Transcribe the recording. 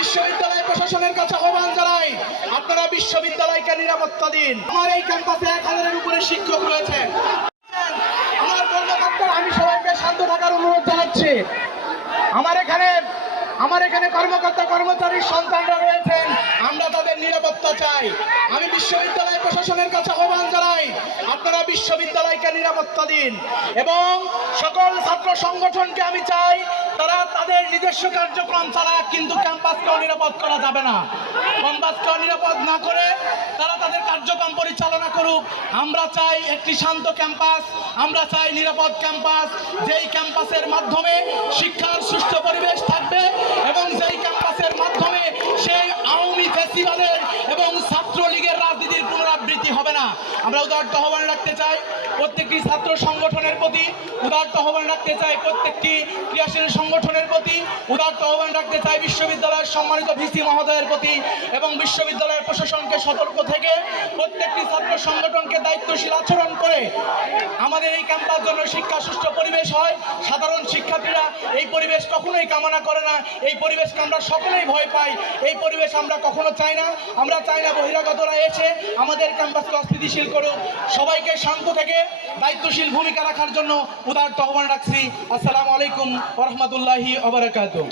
বিশ্ববিদ্যালয় প্রশাসনের কাছে আহ্বান জানাই, আপনারা বিশ্ববিদ্যালয়কে নিরাপত্তা দিন। আমার এই ক্যাম্পাসে 1000-এর উপরে শিক্ষক রয়েছে। আমার কর্মকর্তা, আমি সবাইকে শান্ত থাকার অনুরোধ জানাচ্ছি। আমার এখানে কর্মকর্তা কর্মচারীর সন্তানরা রয়েছেন, আমরা তাদের নিরাপত্তা চাই। আমি বিশ্ববিদ্যালয় প্রশাসনের কাছে আহ্বান জানাই, আপনারা বিশ্ববিদ্যালয়কে নিরাপত্তা দিন এবং সকল ছাত্র সংগঠনকে আমি চাই তারা তাদের নিজস্ব কার্যক্রম চালাক, কিন্তু ক্যাম্পাসকেও নিরাপদ করা যাবে না। ক্যাম্পাসকেও নিরাপদ না করে তারা তাদের কার্যক্রম পরিচালনা করুক। আমরা চাই একটি শান্ত ক্যাম্পাস, আমরা চাই নিরাপদ ক্যাম্পাস, যেই ক্যাম্পাসের মাধ্যমে শিক্ষার সুষ্ঠু পরিবেশ থাকবে এবং যেই ক্যাম্পাসের মাধ্যমে সেই আওয়ামী ফ্যাসিবাদের এবং ছাত্রলীগের রাজনীতির পুনরাবৃত্তি হবে না। আমরা উদারত আহ্বান রাখতে চাই প্রত্যেকটি ছাত্র সংগঠনের প্রতি, উদারত আহ্বান রাখতে চাই প্রত্যেকটি ক্রিয়াশীল সংগঠনের প্রতি, উদারত আহ্বান রাখতে চাই বিশ্ববিদ্যালয়ের সম্মানিত ভিসি মহোদয়ের প্রতি এবং বিশ্ববিদ্যালয়ের প্রশাসনকে সতর্ক থেকে প্রত্যেকটি ছাত্র সংগঠনকে দায়িত্বশীল আচরণ করে আমাদের এই ক্যাম্পাস জন্য শিক্ষা সুষ্ঠু পরিবেশ হয়। সাধারণ শিক্ষার্থীরা এই পরিবেশ কখনোই কামনা করে না, এই পরিবেশকে আমরা সকলেই ভয় পাই, এই পরিবেশ আমরা কখনো চাই না। আমরা চাই না বহিরাগতরা এসে আমাদের ক্যাম্পাসকে অস্থিতিশীল করুক। সবাইকে শান্ত থেকে দায়িত্বশীল ভূমিকা রাখার জন্য উদারত আহ্বান রাখছি। আসসালামু আলাইকুম ওয়া রাহমাতুল্লাহি ওয়া বারাকাতুহু।